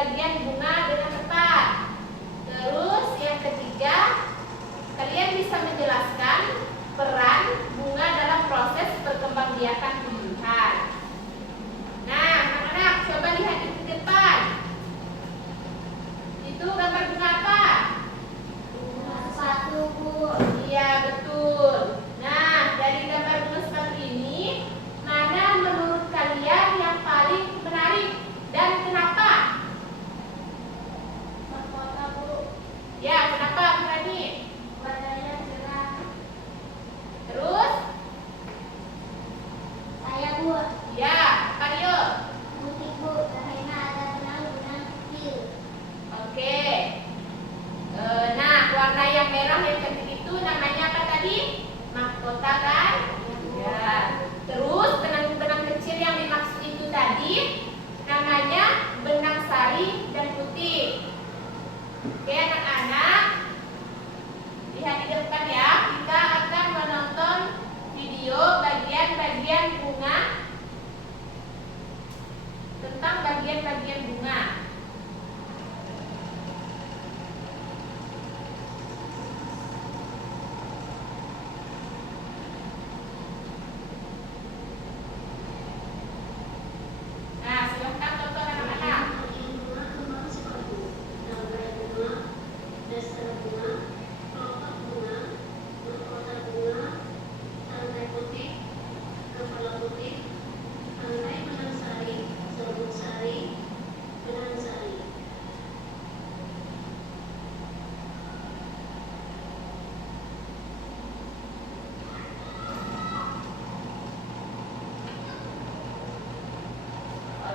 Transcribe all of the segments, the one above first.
bagian bunga dengan tepat. Terus yang ketiga, kalian bisa menjelaskan peran bunga dalam proses perkembangbiakan tumbuhan. Nah, anak-anak coba lihat di depan. Itu gambar bunga apa? Bunga sepatu, Bu. Iya, betul. Nah, dari gambar bunga sepatu ini, mana menurut kalian yang paling menarik dan kenapa? Mahkota, Bu. Ya, kenapa Rani? Warnanya cerah. Terus? Saya, Bu. Ya, Karyo. Putih, Bu. Karena ada benang-benang kecil. Oke. Nah, warna yang merah yang cantik itu namanya apa tadi? Mahkota kan? Ya. Terus benang-benang kecil yang dimaksud itu tadi namanya benang sari dan putih. Oke, anak-anak, lihat di depan ya. Kita akan menonton video bagian-bagian bunga, tentang bagian-bagian bunga. Nah, silahkan tonton anak-anak. Bunga kembang sepatu. Gambar bunga, dasar bunga, kelopak bunga, mahkota bunga, tangkai putih, kepala putih, tangkai benang sari, serbuk sari, benang sari.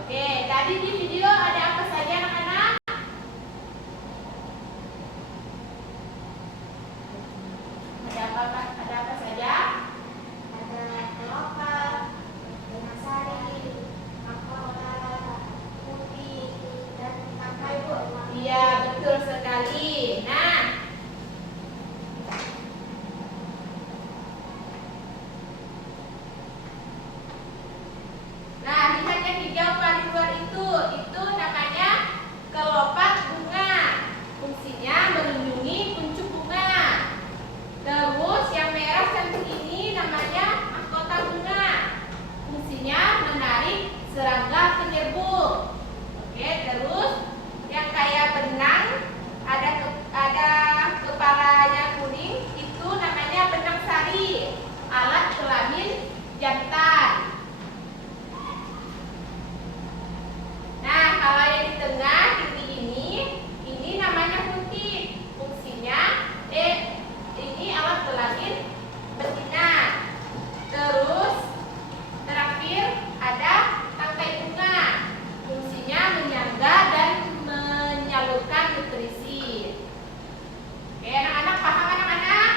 Oke, tadi di video ada apa saja anak-anak? Ada apa saja? Ada kelopak, benang sari, mahkota putih, dan tangkai, Bu. Iya, betul sekali. Nah, lihat yang hijau paling luar itu namanya kelopak bunga. Fungsinya melindungi kuncup bunga. Terus yang merah cantik ini namanya mahkota bunga. Fungsinya menarik serangga penyerbuk. Oke, terus yang kayak benang ada kepalanya kuning itu namanya benang sari, alat kelamin jantan. Nah, kalau yang di tengah ini namanya putih. Fungsinya ini alat kelamin betina. Terus terakhir ada tangkai bunga. Fungsinya menyangga dan menyalurkan nutrisi. Oke, anak-anak paham anak-anak?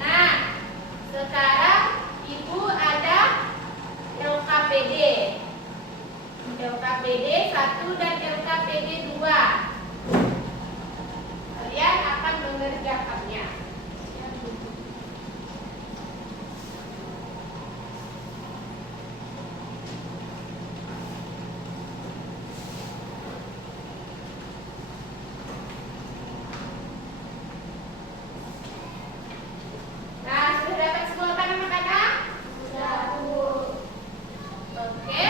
Nah, sekarang Ibu ada LKPD. LKPD 1 dan LKPD 2. Kalian akan mengerjakannya. Nah, sudah dapat semua kan anak-anak? Sudah, Bu. Oke.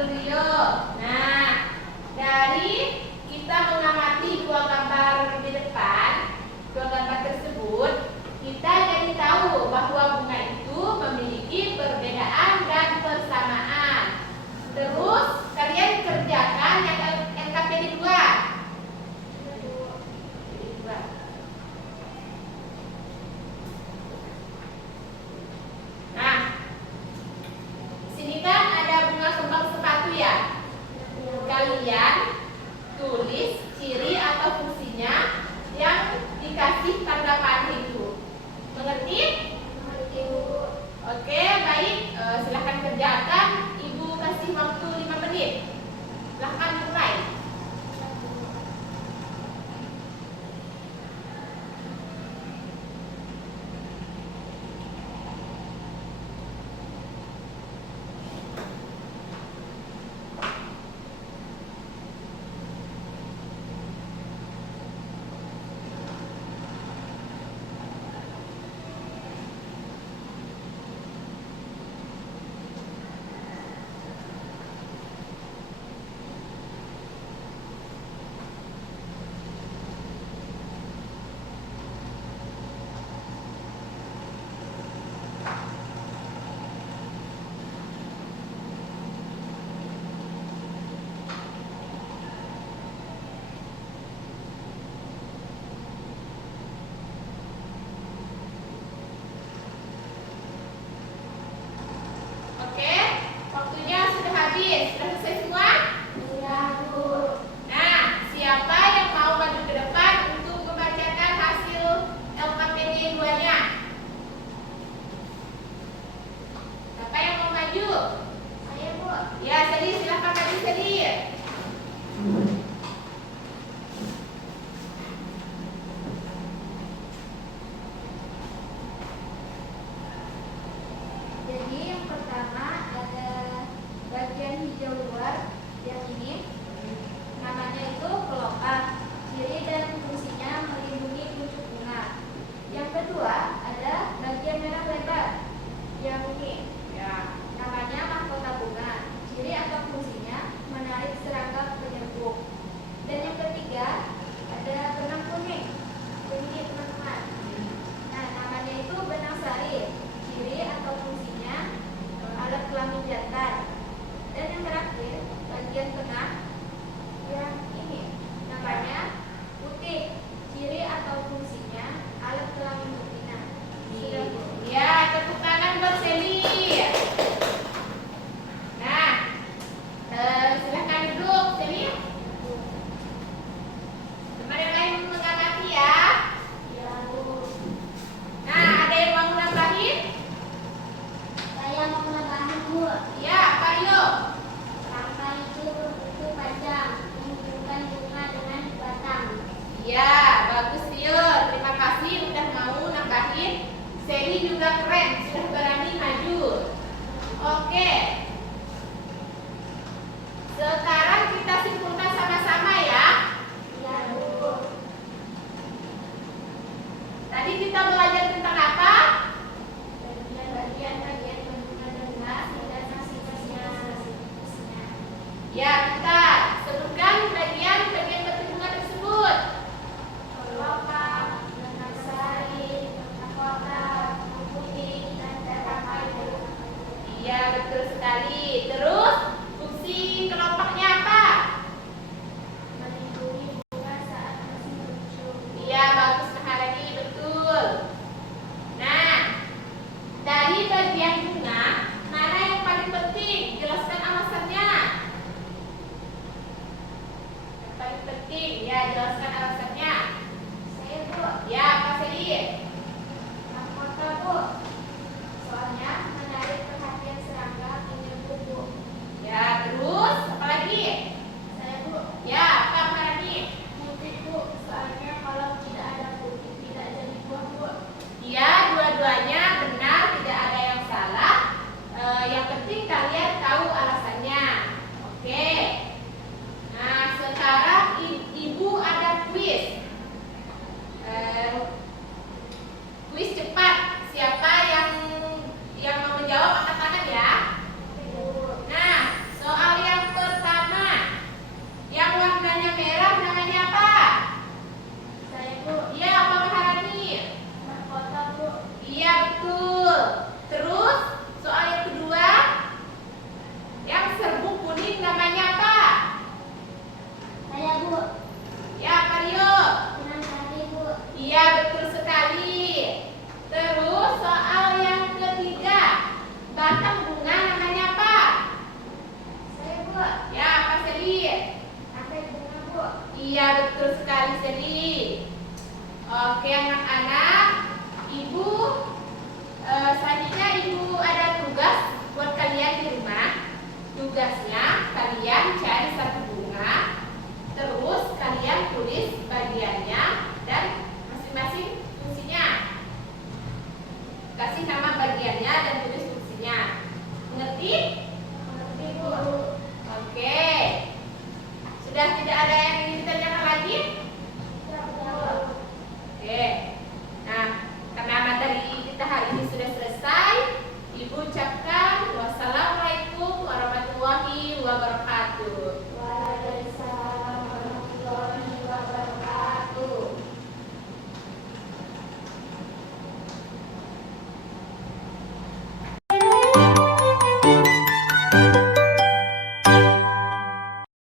betul Rio. Nah, dari kita mengamati dua gambar di depan, dua gambar tersebut, kita jadi tahu bahwa bunga itu memiliki perbedaan dan persamaan. Terus kalian kerjakan yang LKPD 2. Nah, di sini kan ada bunga kembang sepatu ya. Kalian tulis ciri atau fungsinya yang dikasih tanda panah itu. Mengerti? Oke, baik. Silahkan kerjakan. Ibu kasih waktu 5 menit. Silahkan mulai. Oke, waktunya sudah habis. Sudah selesai semua? Nah, siapa yang mau maju ke depan untuk membacakan hasil LKPD 2-nya? Siapa yang mau maju? Saya, Bu. Ya, Sedi, silahkan maju Sedi. Jadi yang pertama ada bagian hijau luar yang ini, namanya itu kelopak. Ciri dan fungsinya melindungi pucuk bunga. Yang kedua ada bagian merah lebar yang ini, Ya. namanya mahkota bunga. Ciri atau fungsinya menarik serangga penyerbu. Dan yang ketiga ada benang kuning. Ini teman-teman. Nah, namanya itu benang sari. Ciri atau fungsinya alat kelamin jantan. Dan yang terakhir bagian tengah yang ini, namanya putih. Ciri atau fungsinya alat kelamin betina. Sudah, Bu? Ya, tepuk tangan buat Sedi. Nah, silahkan duduk Sedi. Teman yang lain mengamati ya. Ya, Bu. Nah, ada yang mau nambahin? Saya mau menambahin, Bu. Ya, Pak Rio. Rangka itu panjang, menunjukkan bunga dengan batang. Ya, bagus Rio. Terima kasih udah mau nambahin. Sedi juga keren, sudah berani maju. Oke. Sekarang kita simpulkan sama-sama ya. Ya, Bu. Tadi kita belajar tentang apa? Bagian-bagian bunga dan sensasinya. Ya, kita sebutkan bagian-bagian bentuk bunga tersebut. Kelopak, benang sari, mahkota, putih, dan darah kayu. Iya, betul sekali. Terus, fungsi kelopaknya apa? Melindungi bunga saat musim muncul. Iya, bagus Maharani, betul. Nah, dari bagian bunga, mana yang paling penting? Jelaskan alasannya. betul sekali Seri. Oke anak-anak, Ibu selanjutnya Ibu ada tugas buat kalian di rumah. Tugasnya kalian cari satu bunga, terus kalian tulis bagiannya dan masing-masing fungsinya. Kasih nama bagiannya dan tulis fungsinya. Mengerti? Mengerti, Bu. Oke. Sudah tidak ada yang ingin ditanyakan lagi? Oke. Nah, karena materi kita hari ini sudah selesai, Ibu ucapkan wassalamualaikum warahmatullahi wabarakatuh.